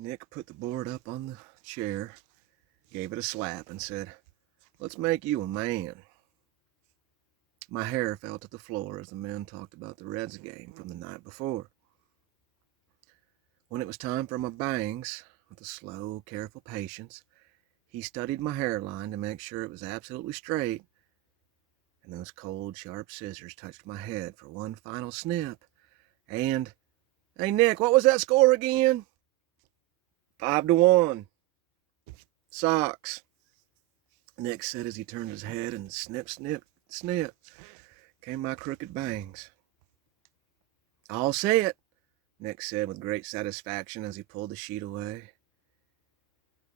Nick put the board up on the chair, gave it a slap, and said, "Let's make you a man." My hair fell to the floor as the men talked about the Reds game from the night before. When it was time for my bangs, with a slow, careful patience, he studied my hairline to make sure it was absolutely straight, and those cold, sharp scissors touched my head for one final snip, and, "Hey, Nick, what was that score again?" 5-1. Sox, Nick said as he turned his head, and snip, snip, snip came my crooked bangs. "All set," Nick said with great satisfaction as he pulled the sheet away.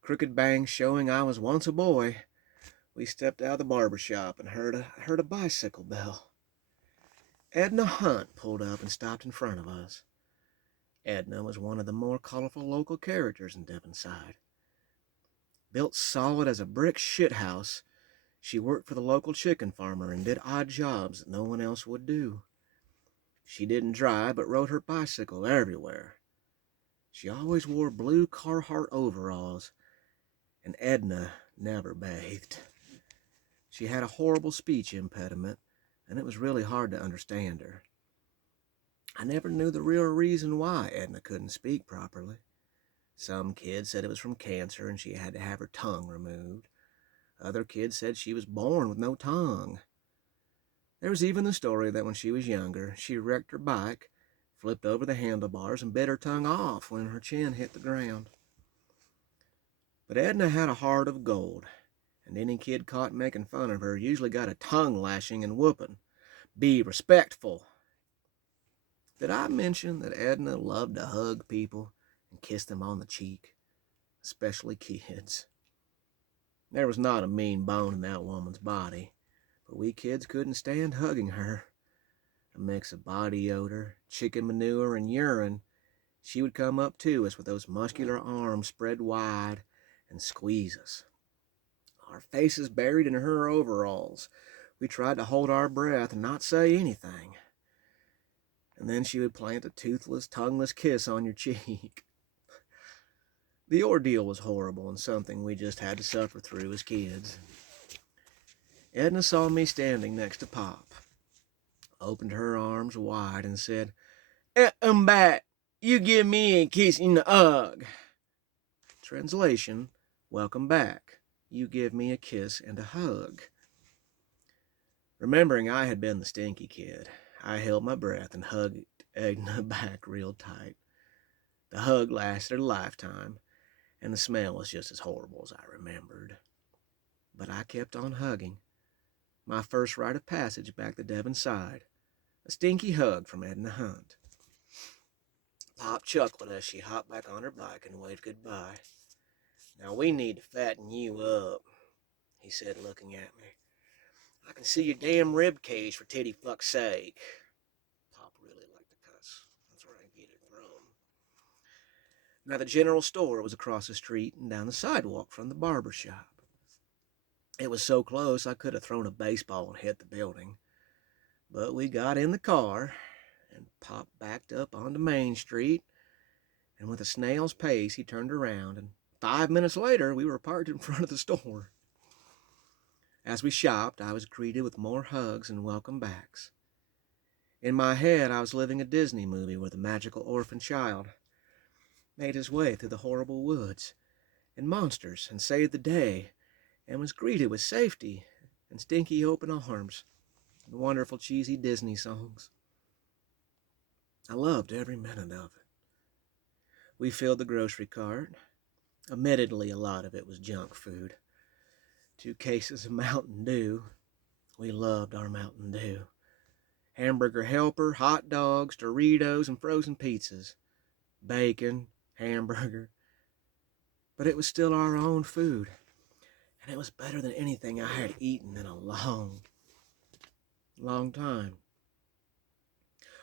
Crooked bangs showing I was once a boy, we stepped out of the barber shop and heard a bicycle bell. Edna Hunt pulled up and stopped in front of us. Edna was one of the more colorful local characters in Devonside. Built solid as a brick shithouse, she worked for the local chicken farmer and did odd jobs that no one else would do. She didn't drive, but rode her bicycle everywhere. She always wore blue Carhartt overalls, and Edna never bathed. She had a horrible speech impediment, and it was really hard to understand her. I never knew the real reason why Edna couldn't speak properly. Some kids said it was from cancer and she had to have her tongue removed. Other kids said she was born with no tongue. There was even the story that when she was younger, she wrecked her bike, flipped over the handlebars, and bit her tongue off when her chin hit the ground. But Edna had a heart of gold, and any kid caught making fun of her usually got a tongue lashing and whooping. Be respectful. Did I mention that Edna loved to hug people and kiss them on the cheek, especially kids? There was not a mean bone in that woman's body, but we kids couldn't stand hugging her. A mix of body odor, chicken manure, and urine, she would come up to us with those muscular arms spread wide and squeeze us. Our faces buried in her overalls, we tried to hold our breath and not say anything. And then she would plant a toothless, tongueless kiss on your cheek. The ordeal was horrible and something we just had to suffer through as kids. Edna saw me standing next to Pop, opened her arms wide, and said, "I'm back. You give me a kiss in the hug." Translation, welcome back. You give me a kiss and a hug. Remembering I had been the stinky kid, I held my breath and hugged Edna back real tight. The hug lasted a lifetime, and the smell was just as horrible as I remembered. But I kept on hugging. My first rite of passage back to Devonside. A stinky hug from Edna Hunt. Pop chuckled as she hopped back on her bike and waved goodbye. "Now we need to fatten you up," he said, looking at me. "I can see your damn rib cage, for titty fuck's sake." Pop really liked to cuss. That's where I get it from. Now the general store was across the street and down the sidewalk from the barber shop. It was so close I could have thrown a baseball and hit the building. But we got in the car, and Pop backed up onto Main Street, and with a snail's pace he turned around, and 5 minutes later we were parked in front of the store. As we shopped, I was greeted with more hugs and welcome backs. In my head, I was living a Disney movie where the magical orphan child made his way through the horrible woods and monsters and saved the day and was greeted with safety and stinky open arms and wonderful cheesy Disney songs. I loved every minute of it. We filled the grocery cart. Admittedly, a lot of it was junk food. 2 cases of Mountain Dew. We loved our Mountain Dew. Hamburger Helper, hot dogs, Doritos, and frozen pizzas. Bacon, hamburger. But it was still our own food, and it was better than anything I had eaten in a long time.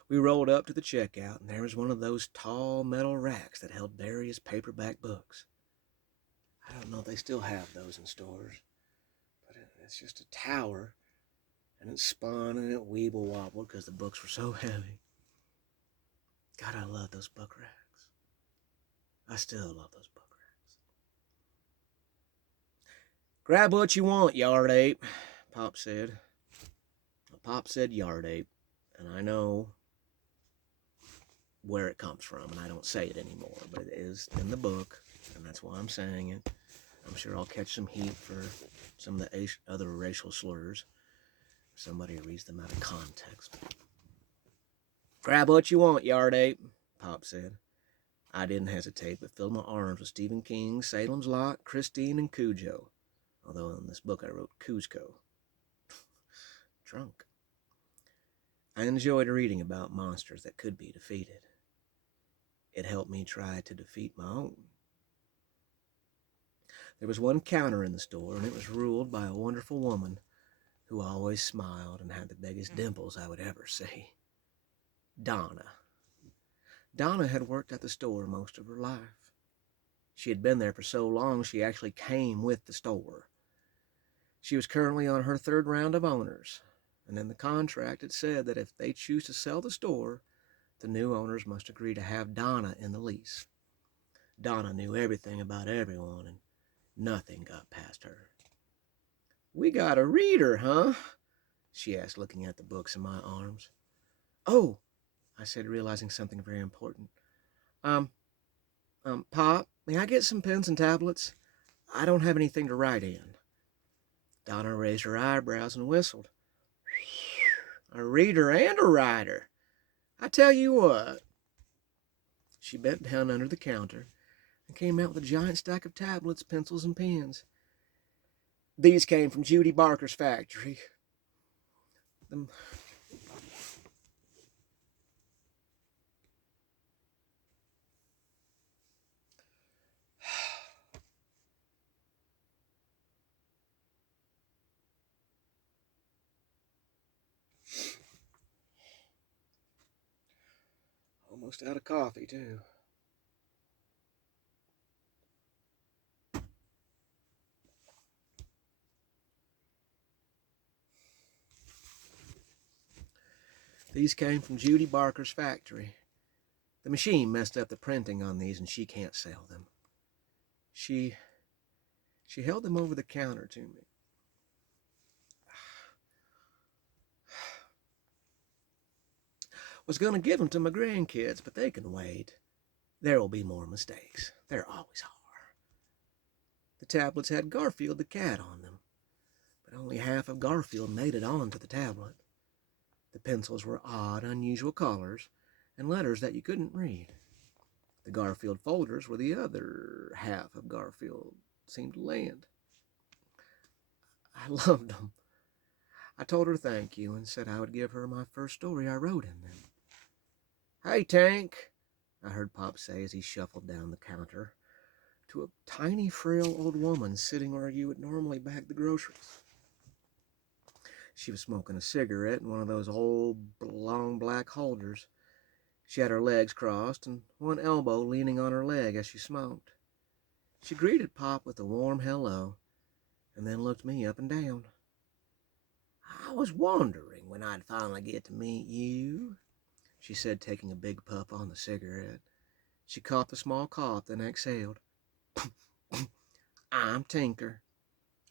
We rolled up to the checkout, and there was one of those tall metal racks that held various paperback books. I don't know if they still have those in stores, but it's just a tower, and it spun and it weeble wobbled because the books were so heavy. God, I love those book racks. I still love those book racks. Grab what you want, Yard Ape, Pop said. Pop said Yard Ape, and I know where it comes from, and I don't say it anymore, but it is in the book, and that's why I'm saying it. I'm sure I'll catch some heat for some of the other racial slurs. Somebody reads them out of context. Grab what you want, Yard Ape, Pop said. I didn't hesitate, but filled my arms with Stephen King, Salem's Lot, Christine, and Cujo. Although in this book I wrote Cuzco. Drunk. I enjoyed reading about monsters that could be defeated. It helped me try to defeat my own. There was one counter in the store, and it was ruled by a wonderful woman who always smiled and had the biggest dimples I would ever see. Donna. Donna had worked at the store most of her life. She had been there for so long she actually came with the store. She was currently on her third round of owners, and in the contract it said that if they choose to sell the store, the new owners must agree to have Donna in the lease. Donna knew everything about everyone, and nothing got past her. "We got a reader, huh?" she asked, looking at the books in my arms. "Oh," I said, realizing something very important. Pop, may I get some pens and tablets? I don't have anything to write in." Donna raised her eyebrows and whistled. "A reader and a writer. I tell you what." She bent down under the counter and came out with a giant stack of tablets, pencils, and pens. "These came from Judy Barker's factory. Almost out of coffee, too. "These came from Judy Barker's factory. The machine messed up the printing on these, and she can't sell them. She held them over the counter to me. Was going to give them to my grandkids, but they can wait. There will be more mistakes. There always are." The tablets had Garfield the cat on them, but only half of Garfield made it onto the tablet. The pencils were odd, unusual colors and letters that you couldn't read. The Garfield folders were the other half of Garfield seemed to land. I loved them. I told her thank you and said I would give her my first story I wrote in them. "Hey, Tank," I heard Pop say as he shuffled down the counter to a tiny, frail old woman sitting where you would normally bag the groceries. She was smoking a cigarette in one of those old, long black holders. She had her legs crossed and one elbow leaning on her leg as she smoked. She greeted Pop with a warm hello and then looked me up and down. "I was wondering when I'd finally get to meet you," she said, taking a big puff on the cigarette. She coughed a small cough, then exhaled. "I'm Tinker.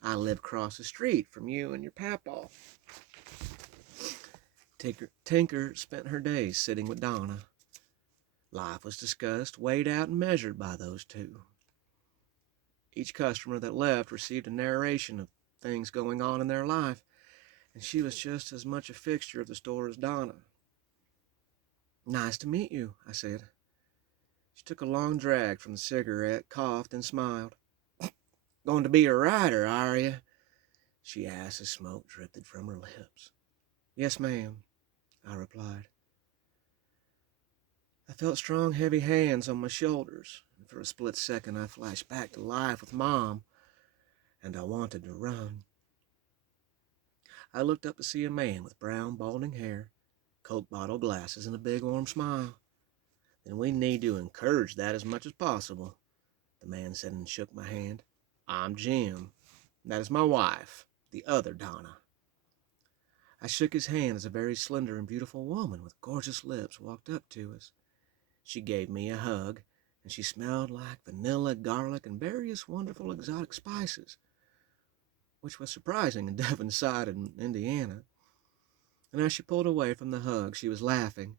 I live across the street from you and your papaw." Tinker spent her days sitting with Donna. Life was discussed, weighed out, and measured by those two. Each customer that left received a narration of things going on in their life, and she was just as much a fixture of the store as Donna. "Nice to meet you," I said. She took a long drag from the cigarette, coughed, and smiled. "Going to be a writer, are you?" she asked as smoke drifted from her lips. "Yes, ma'am," I replied. I felt strong, heavy hands on my shoulders, and for a split second I flashed back to life with Mom, and I wanted to run. I looked up to see a man with brown, balding hair, Coke bottle glasses, and a big, warm smile. "Then we need to encourage that as much as possible," the man said and shook my hand. "I'm Jim. That is my wife, the other Donna." I shook his hand as a very slender and beautiful woman with gorgeous lips walked up to us. She gave me a hug and she smelled like vanilla, garlic, and various wonderful exotic spices, which was surprising in Devon's side in Indiana. And as she pulled away from the hug, she was laughing,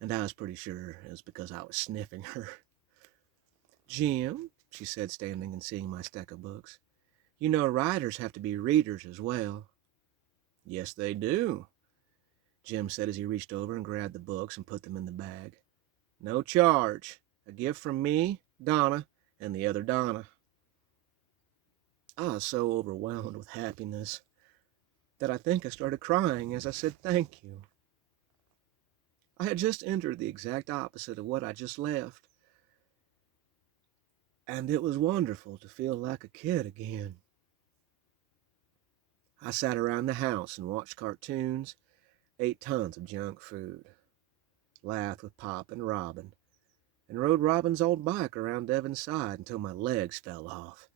and I was pretty sure it was because I was sniffing her. "Jim," she said, standing and seeing my stack of books, "you know writers have to be readers as well." "Yes, they do," Jim said as he reached over and grabbed the books and put them in the bag. "No charge. A gift from me, Donna, and the other Donna." I was so overwhelmed with happiness that I think I started crying as I said thank you. I had just entered the exact opposite of what I just left, and it was wonderful to feel like a kid again. I sat around the house and watched cartoons, ate tons of junk food, laughed with Pop and Robin, and rode Robin's old bike around Devon's side until my legs fell off.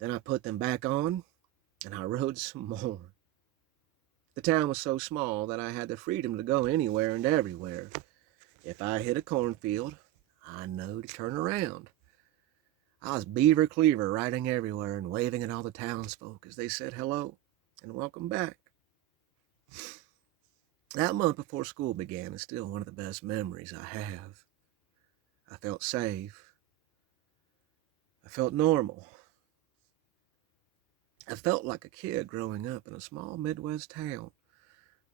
Then I put them back on, and I rode some more. The town was so small that I had the freedom to go anywhere and everywhere. If I hit a cornfield, I knew to turn around. I was Beaver Cleaver riding everywhere and waving at all the townsfolk as they said hello and welcome back. That month before school began is still one of the best memories I have. I felt safe. I felt normal. I felt like a kid growing up in a small Midwest town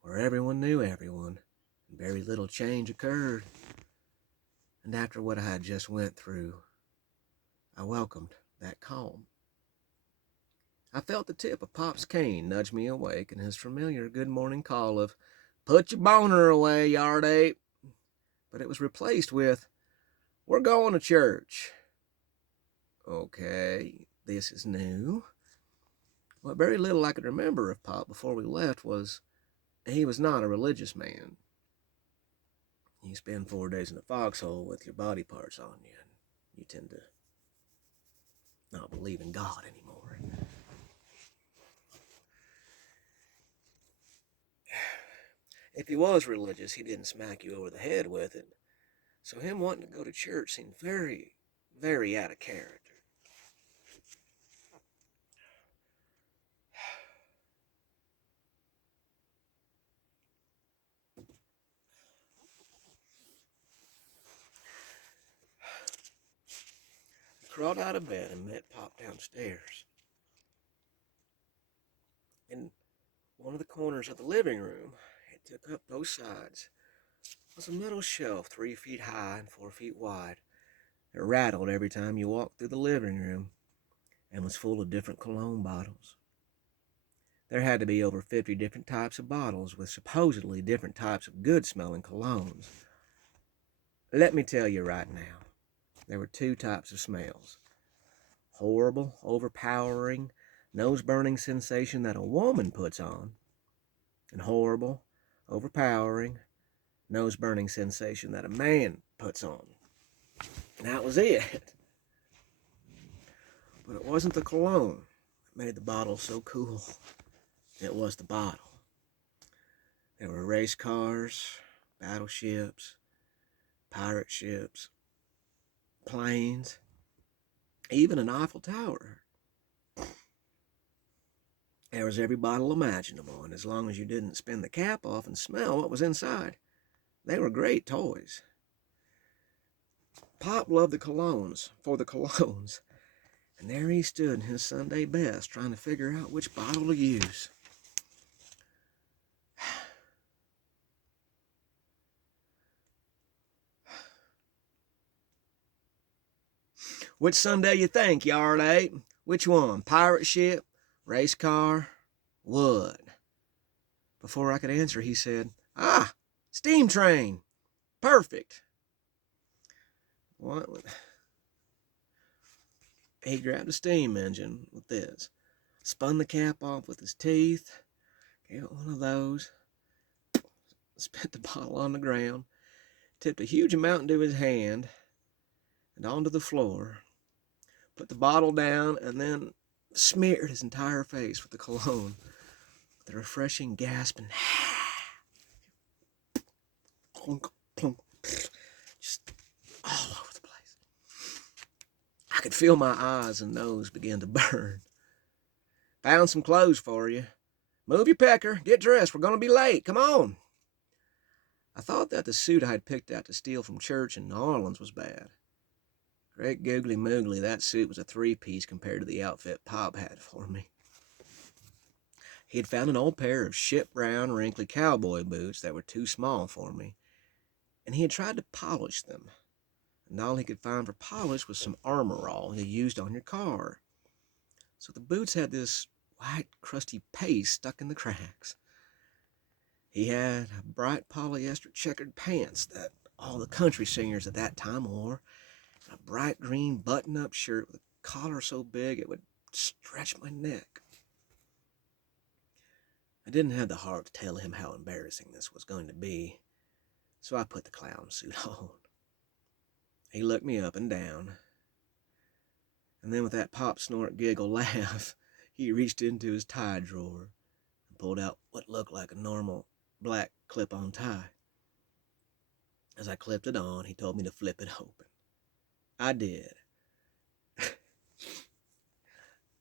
where everyone knew everyone and very little change occurred. And after what I had just went through, I welcomed that calm. I felt the tip of Pop's cane nudge me awake and his familiar good morning call of, "Put your boner away, yard ape." But it was replaced with, "We're going to church." Okay, this is new. What very little I could remember of Pop before we left was he was not a religious man. You spend 4 days in a foxhole with your body parts on you, and you tend to not believe in God anymore. If he was religious, he didn't smack you over the head with it. So him wanting to go to church seemed very, very out of character. I crawled out of bed and met Pop downstairs. In one of the corners of the living room, it took up both sides, was a metal shelf 3 feet high and 4 feet wide. It rattled every time you walked through the living room and was full of different cologne bottles. There had to be over 50 different types of bottles with supposedly different types of good-smelling colognes. Let me tell you right now, there were 2 types of smells. Horrible, overpowering, nose-burning sensation that a woman puts on, and horrible, overpowering, nose-burning sensation that a man puts on. And that was it. But it wasn't the cologne that made the bottle so cool. It was the bottle. There were race cars, battleships, pirate ships, planes, even an Eiffel Tower. There was every bottle imaginable, and as long as you didn't spin the cap off and smell what was inside, they were great toys. Pop loved the colognes for the colognes, and there he stood in his Sunday best trying to figure out which bottle to use. "Which Sunday you think, yard ape? Which one? Pirate ship? Race car? What?" Before I could answer, he said, "Ah, steam train. Perfect." What? He grabbed a steam engine with this, spun the cap off with his teeth, gave it one of those, spit the bottle on the ground, tipped a huge amount into his hand and onto the floor, put the bottle down, and then smeared his entire face with the cologne with a refreshing gasp and clunk, clunk, just all over the place. could feel my eyes and nose begin to burn. Found some clothes for you. Move your pecker. Get dressed. We're going to be late. Come on. I thought that the suit I had picked out to steal from church in New Orleans was bad. Great googly moogly, that suit was a three-piece compared to the outfit Pop had for me. He had found an old pair of ship-brown, wrinkly cowboy boots that were too small for me, and he had tried to polish them. And all he could find for polish was some Armor All you used on your car. So the boots had this white, crusty paste stuck in the cracks. He had bright polyester checkered pants that all the country singers at that time wore, and a bright green button-up shirt with a collar so big it would stretch my neck. I didn't have the heart to tell him how embarrassing this was going to be, so I put the clown suit on. He looked me up and down, and then with that pop snort giggle laugh, he reached into his tie drawer and pulled out what looked like a normal black clip-on tie. As I clipped it on, he told me to flip it open. I did.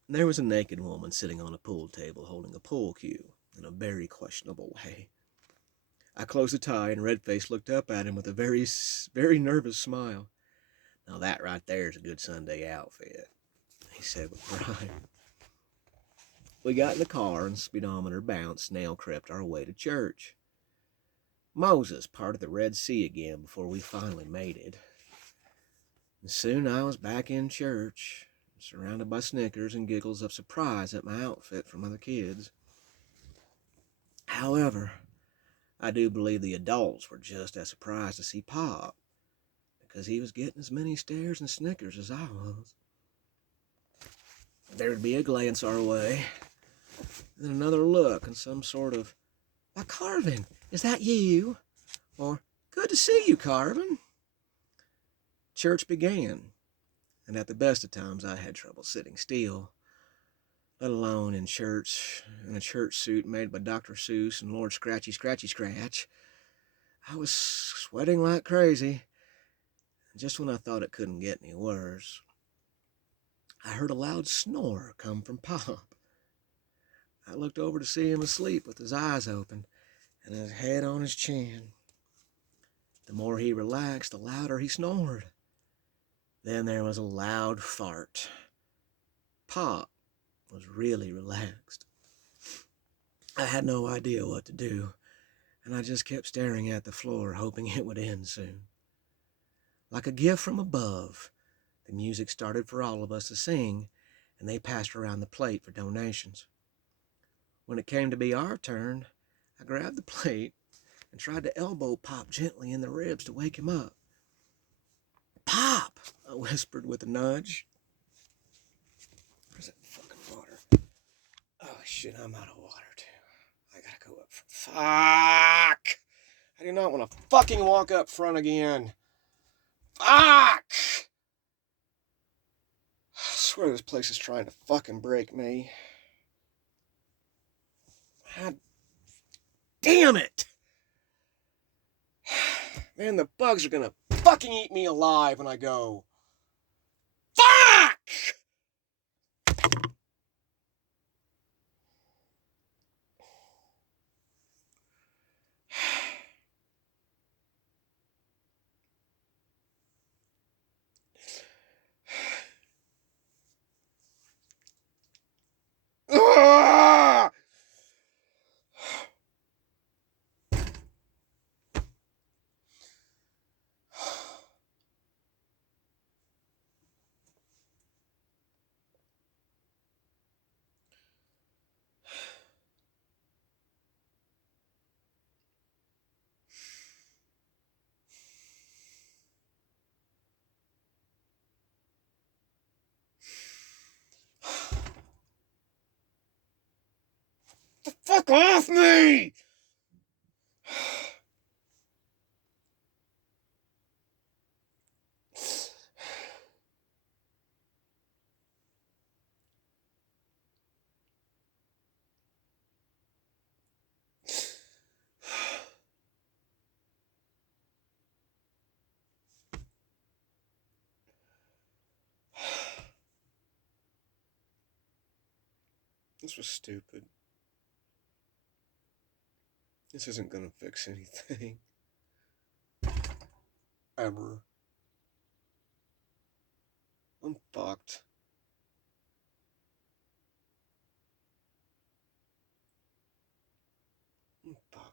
There was a naked woman sitting on a pool table holding a pool cue in a very questionable way. I closed the tie, and Redface looked up at him with a very nervous smile. Now that right there is a good Sunday outfit, he said with pride. We got in the car, and speedometer bounced, snail-crept our way to church. Moses parted the Red Sea again before we finally made it. And soon I was back in church, surrounded by snickers and giggles of surprise at my outfit from other kids. However, I do believe the adults were just as surprised to see Pop, because he was getting as many stares and snickers as I was. There would be a glance our way, then another look, and some sort of, "Why, Carvin, is that you?" Or, "Good to see you, Carvin." Church began, and at the best of times I had trouble sitting still, let alone in church, in a church suit made by Dr. Seuss and Lord Scratchy Scratchy Scratch. I was sweating like crazy, and just when I thought it couldn't get any worse, I heard a loud snore come from Pop. I looked over to see him asleep with his eyes open and his head on his chin. The more he relaxed, the louder he snored. Then there was a loud fart. Pop was really relaxed. I had no idea what to do, and I just kept staring at the floor, hoping it would end soon. Like a gift from above, the music started for all of us to sing, and they passed around the plate for donations. When it came to be our turn, I grabbed the plate and tried to elbow Pop gently in the ribs to wake him up. "Pop!" I whispered with a nudge. Where's that fucking water? Oh shit, I'm out of water too. I gotta go up front. Fuck! I do not want to fucking walk up front again. Fuck! I swear this place is trying to fucking break me. God damn it! Man, the bugs are gonna fucking eat me alive when I go. Fuck! Ah! The fuck off me! This was stupid. This isn't gonna fix anything. Ever. I'm fucked. I'm fucked.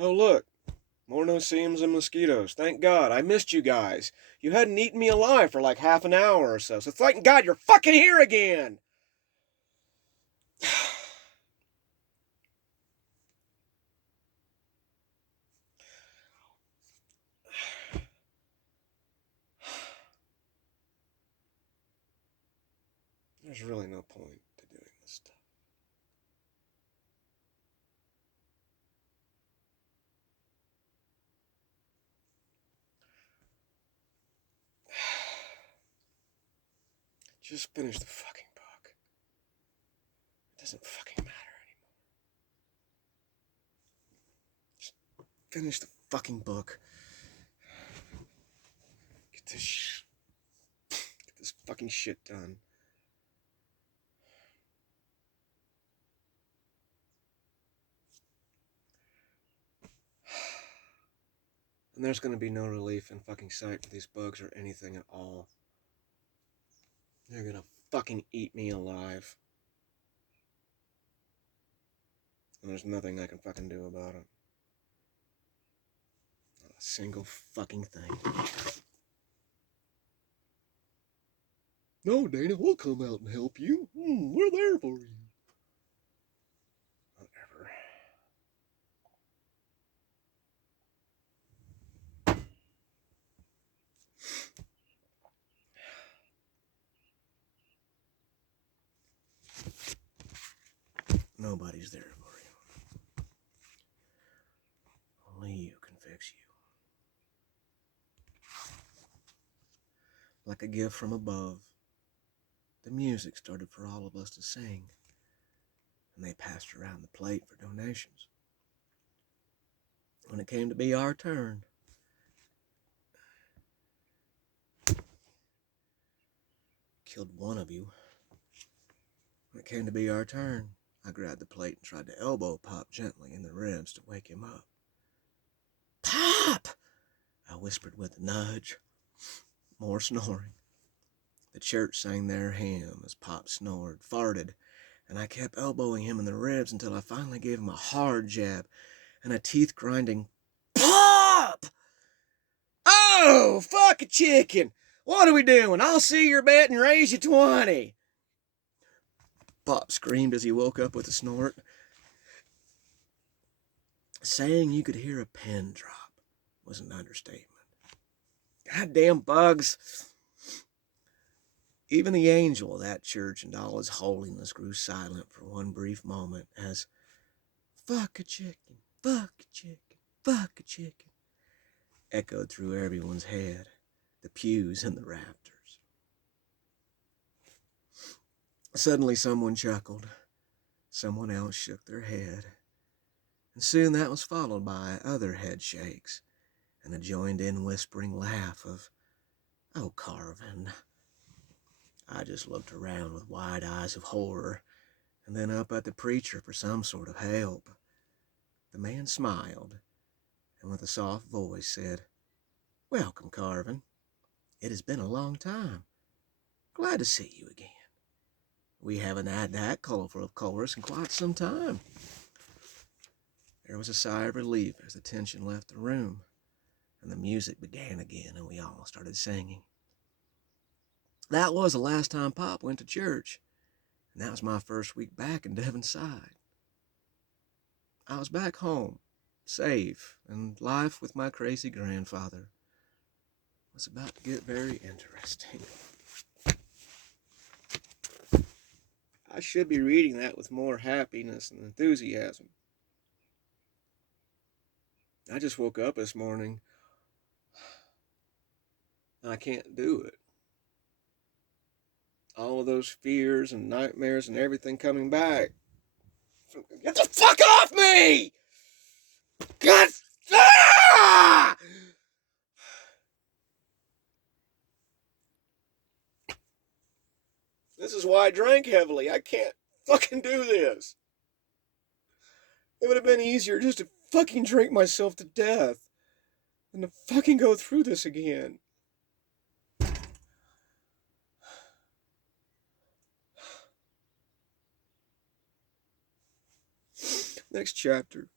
Oh, look. More no-see-ums and mosquitoes. Thank God. I missed you guys. You hadn't eaten me alive for like half an hour or so. So thank God you're fucking here again. There's really no point to doing this stuff. Just finish the fucking book. It doesn't fucking matter anymore. Just finish the fucking book. Get this fucking shit done. And there's gonna be no relief in fucking sight for these bugs or anything at all. They're gonna fucking eat me alive. And there's nothing I can fucking do about it. Not a single fucking thing. No, Dana, we'll come out and help you. We're there for you. Whatever. Nobody's there for you. Only you can fix you. Like a gift from above, the music started for all of us to sing, and they passed around the plate for donations. When it came to be our turn, killed one of you. When it came to be our turn, I grabbed the plate and tried to elbow Pop gently in the ribs to wake him up. Pop! I whispered with a nudge. More snoring. The church sang their hymn as Pop snored, farted, and I kept elbowing him in the ribs until I finally gave him a hard jab and a teeth-grinding Pop! Oh, fuck a chicken! What are we doing? I'll see your bet and raise you 20. Pop screamed as he woke up with a snort. Saying you could hear a pin drop was an understatement. Goddamn bugs. Even the angel of that church and all his holiness grew silent for one brief moment as fuck a chicken, fuck a chicken, fuck a chicken echoed through everyone's head, the pews and the rafters. Suddenly someone chuckled. Someone else shook their head. And soon that was followed by other head shakes and a joined-in whispering laugh of, "Oh, Carvin." I just looked around with wide eyes of horror and then up at the preacher for some sort of help. The man smiled and with a soft voice said, "Welcome, Carvin. It has been a long time. Glad to see you again. We haven't had that colorful of chorus in quite some time." There was a sigh of relief as the tension left the room, and the music began again, and we all started singing. That was the last time Pop went to church, and that was my first week back in Devon's side. I was back home, safe, and life with my crazy grandfather was about to get very interesting. I should be reading that with more happiness and enthusiasm. I just woke up this morning. I can't do it. All of those fears and nightmares and everything coming back. Get the fuck off me! God! Ah! This is why I drank heavily. I can't fucking do this. It would have been easier just to fucking drink myself to death than to fucking go through this again. Next chapter.